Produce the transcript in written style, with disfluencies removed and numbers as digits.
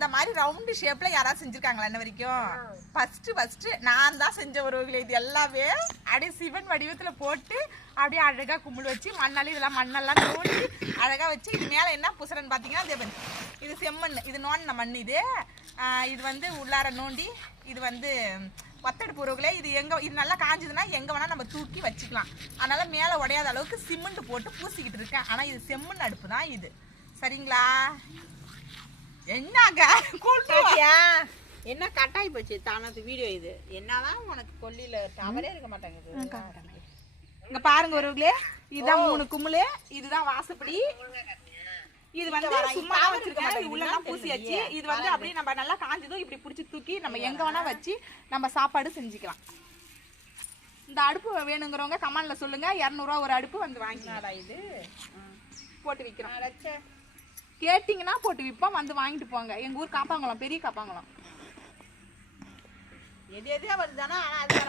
இந்த மாதிரி ரவுண்டு ஷேப்ல யாராவது செஞ்சிருக்காங்களா என்ன வரைக்கும்? ஃபர்ஸ்ட் நான் தான் செஞ்ச உறவுகளை. இது எல்லாமே அப்படியே சிவன் வடிவத்துல போட்டு அப்படியே அழகா கும்பிடு வச்சு மண்ணால இதெல்லாம் மண்ணெல்லாம் தோண்டி அழகா வச்சு இது மேல என்ன புசுறன்னு பாத்தீங்கன்னா அதே பண்ணி இது செம்மண், இது நோண்டின மண். இது வந்து உள்ளார நோண்டி இது வந்து ஒத்தடுப்பு உறவுகளே. இது நல்லா காஞ்சதுன்னா எங்க வேணா நம்ம தூக்கி வச்சுக்கலாம். அதனால மேல உடையாத அளவுக்கு சிமெண்ட் போட்டு பூசிக்கிட்டு இருக்கேன். ஆனா இது செம்மண் அடுப்பு தான் இது. சரிங்களா? என்னங்க என்ன கட்டாயி போச்சு தானது வீடியோ? இது என்னதான் உனக்கு கொல்லியில டவரே இருக்க மாட்டாங்க. இங்க பாருங்க ஒருவர்களே, இதுதான் 3 கும்முளு, இதுதான் வாசப்படி. இது வந்து சும்மா வச்சிருக்கேன், இது உள்ளலாம் பூசியாச்சு. இது வந்து அப்படியே நம்ம நல்லா காஞ்சதும் இப்படி பிடிச்சி தூக்கி நம்ம எங்க வேணா வச்சு நம்ம சாப்பாடு செஞ்சுக்கலாம். இந்த அடுப்பு வேணுங்கிறவங்க கமெண்ட்ல சொல்லுங்க. 200 ரூபா ஒரு அடுப்பு வந்து வாங்கினாடா. இது போட்டு விற்கிறோம், கேட்டிங்கன்னா போட்டு விற்போம், வந்து வாங்கிட்டு போங்க. எங்க ஊர் காப்பாங்குளம், பெரிய காப்பாங்குளம். எது எதையா வருதானா? ஆனா அது